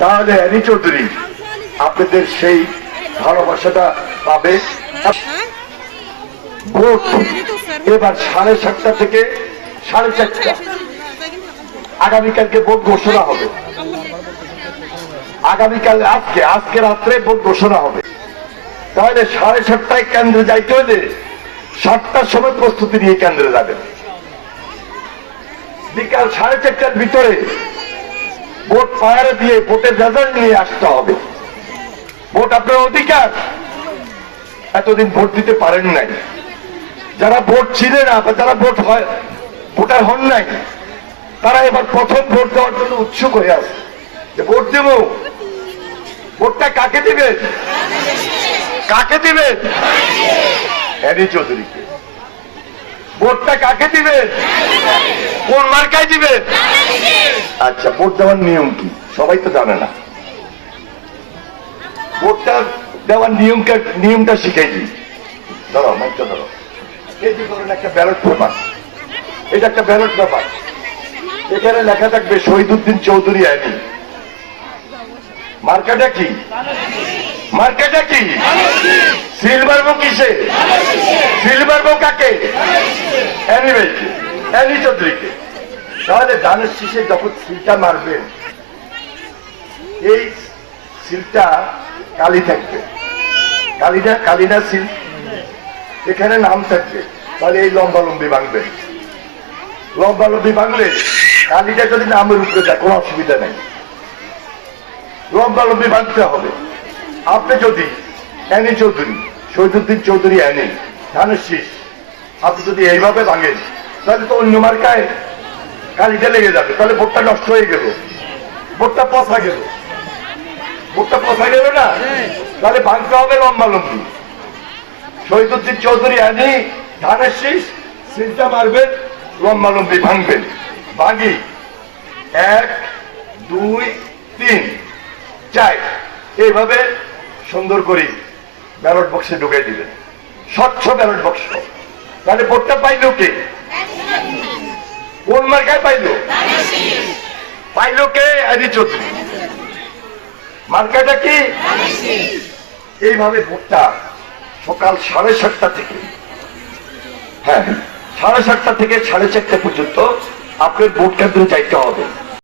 তাহলে হ্যারি চৌধুরী, আপনাদের সেই ভালোবাসাটা পাবে। এবার সাড়ে সাতটা থেকে সাড়ে চারটা। আগামীকালকে ভোট ঘোষণা হবে। আগামীকাল আজকে আজকে রাত্রে ভোট ঘোষণা হবে। তাহলে সাড়ে সাতটায় কেন্দ্রে যাইতে হলে সাতটার সময় প্রস্তুতি নিয়ে কেন্দ্রে যাবেন। বিকাল সাড়ে চারটার ভিতরে ভোট পাহাড়ে দিয়ে ভোটের রেজাল্ট নিয়ে আসতে হবে। ভোট আপনার অধিকার। এতদিন ভোট দিতে পারেন নাই। যারা ভোট ছিলেন না বা যারা ভোট হয়, ভোটার হন নাই, তারা এবার প্রথম ভোট দেওয়ার জন্য উৎসুক হয়ে আছে। যে ভোট দেব। ভোটটা কাকে দিবেন কাকে দিবেন হ্যারি চৌধুরীকে। ভোটটা কাকে দিবেন কোন মার্কায় দিবে? আচ্ছা ভোট দেওয়ার নিয়ম কি? সবাই তো জানে না। ভোটটা দেওয়ার নিয়মটা নিয়মটা শিখাই দিই। ধরো মাইকটা ধরো। এই একটা ব্যালট পেপার এটা একটা ব্যালট পেপার এখানে লেখা থাকবে, শহীদুদ্দিন চৌধুরী আইনি। মার্কাটা কি? মার্কাটা কি? সিলভার বো কিসে? সিলভার বো কাকে? অ্যানিমেলকে অ্যানি চৌধুরীকে তাহলে ধানের শীষে যখন সিলটা মারবেন এই সিলটা কালি থাকবে। কালিনা কালিনা সিল এখানে নাম থাকবে। তাহলে এই লম্বা লম্বি ভাঙবে। লম্বা লম্বি ভাঙলে কালিটা যদি নামের উপরে যায়, কোনো অসুবিধা নেই। লম্বা লম্বি ভাঙতে হবে। আপনি যদি অ্যানি চৌধুরী, শহীদুদ্দিন চৌধুরী অ্যানি, ধানের শীষ, আপনি যদি এইভাবে ভাঙেন তাহলে তো অন্য মার্কায় কালিটা লেগে যাবে। তাহলে ভোটটা নষ্ট হয়ে গেল। ভোটটা পচা গেল। ভোটটা পচা গেল না? তাহলে ভাঙতে হবে লম্বা লম্বি। শহীদুদ্দিন চৌধুরী আনি, ধানের শীষ সিলটা মারবেন, লম্বা লম্বি ভাঙবেন। ভাঙি। এক, দুই, তিন। চার এইভাবে সুন্দর করে ব্যালট বক্সে ঢুকে দিলেন স্বচ্ছ ব্যালট বক্স। তাহলে ভোটটা পাইল কে? কোন মার্কায় পাইল? পাইল কে? আদি চৌধুরী। মার্কাটা কি? এইভাবে ভোটটা সকাল সাড়ে সাতটা থেকে হ্যাঁ সাড়ে সাতটা থেকে সাড়ে চারটা পর্যন্ত আপনার ভোট কেন্দ্রে যাইতে হবে।